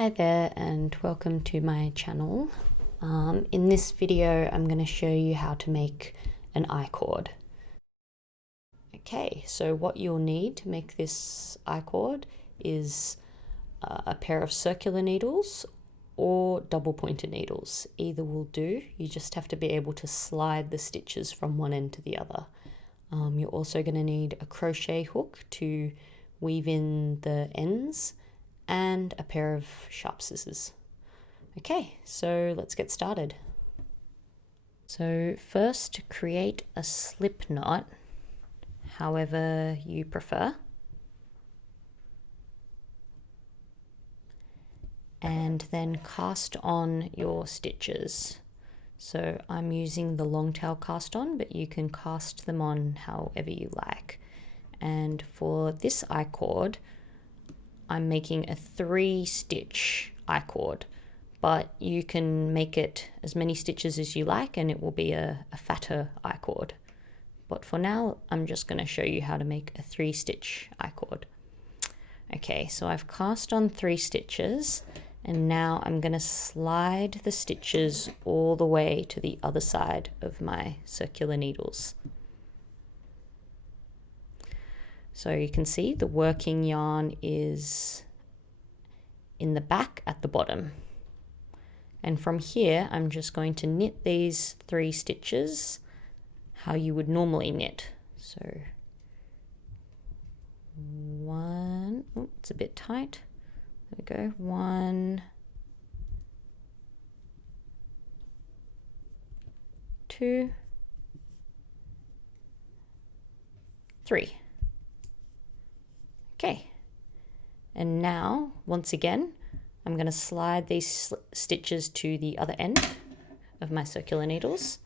Hi there and welcome to my channel. In this video I'm going to show you how to make an I-cord. Okay, so what you'll need to make this I-cord is a pair of circular needles or double pointed needles. Either will do. You just have to be able to slide the stitches from one end to the other. You're also going to need a crochet hook to weave in the ends and a pair of sharp scissors. Okay, so let's get started. So first, create a slip knot, however you prefer. And then cast on your stitches. So I'm using the long tail cast on, but you can cast them on however you like. And for this I-cord, I'm making a 3-stitch I-cord, but you can make it as many stitches as you like and it will be a fatter I-cord. But for now, I'm just going to show you how to make a 3-stitch I-cord. Okay, so I've cast on 3 stitches and now I'm going to slide the stitches all the way to the other side of my circular needles. So you can see the working yarn is in the back at the bottom. And from here, I'm just going to knit these 3 stitches how you would normally knit. So one, oh, it's a bit tight. There we go, 1, 2, 3. Okay, and now once again I'm going to slide these stitches to the other end of my circular needles.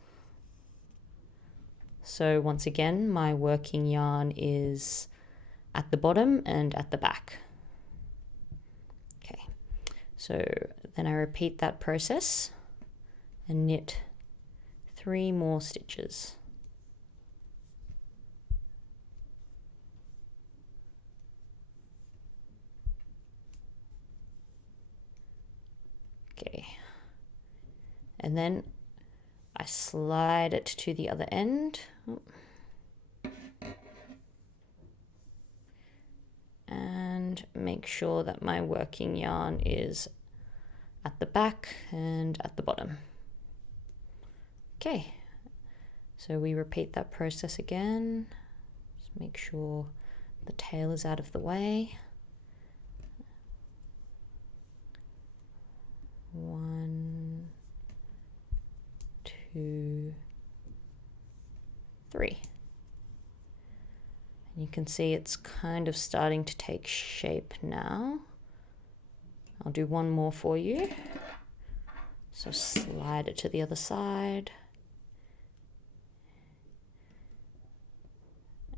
So once again my working yarn is at the bottom and at the back. Okay, so then I repeat that process and knit 3 more stitches. Okay, and then I slide it to the other end. And make sure that my working yarn is at the back and at the bottom. Okay, so we repeat that process again. Just make sure the tail is out of the way. 1, 2, 3. And you can see it's kind of starting to take shape now. I'll do one more for you. So slide it to the other side.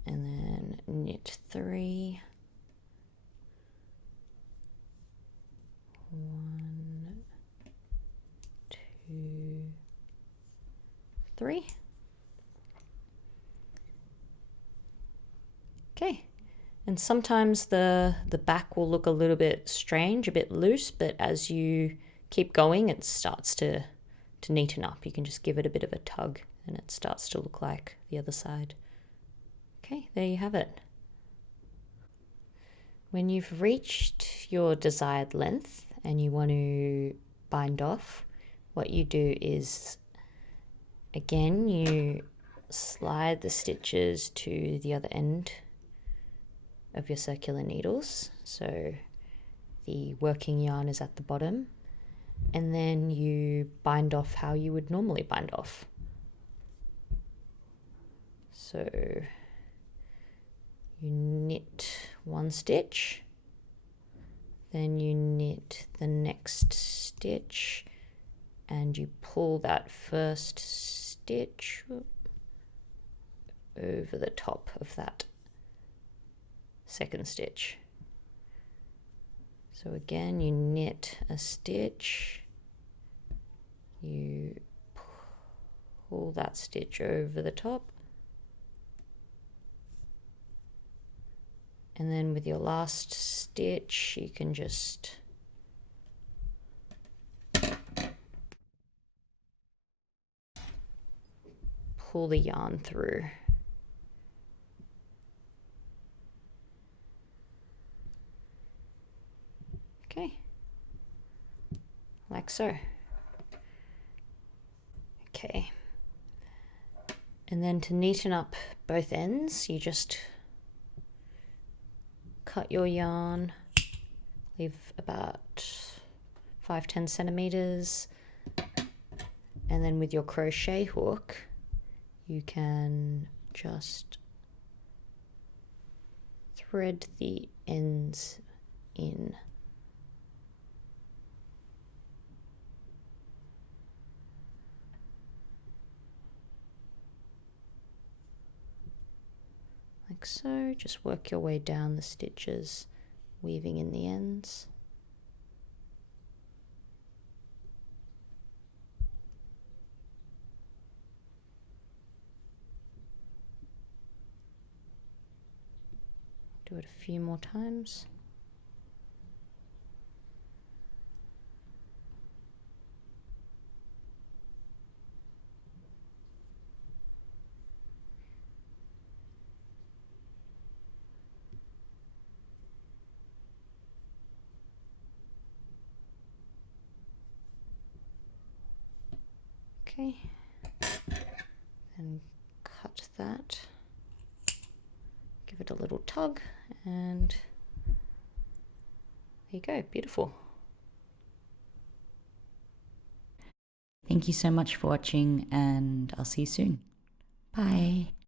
And then knit 3. 1, 2, 3. Okay, and sometimes the back will look a little bit strange, a bit loose, but as you keep going it starts to neaten up. You can just give it a bit of a tug and it starts to look like the other side. Okay, there you have it. When you've reached your desired length and you want to bind off, what you do is, again, you slide the stitches to the other end of your circular needles. So the working yarn is at the bottom, and then you bind off how you would normally bind off. So you knit 1 stitch, then you knit the next stitch and you pull that first stitch over the top of that second stitch. So again, you knit a stitch, you pull that stitch over the top, and then with your last stitch you can just pull the yarn through. Okay, like so. Okay, and then to neaten up both ends, you just cut your yarn, leave about 5-10 centimeters, and then with your crochet hook you can just thread the ends in. Like so. Just work your way down the stitches, weaving in the ends. Do it a few more times. Okay, and cut that, give it a little tug, and there you go, beautiful. Thank you so much for watching, and I'll see you soon. Bye.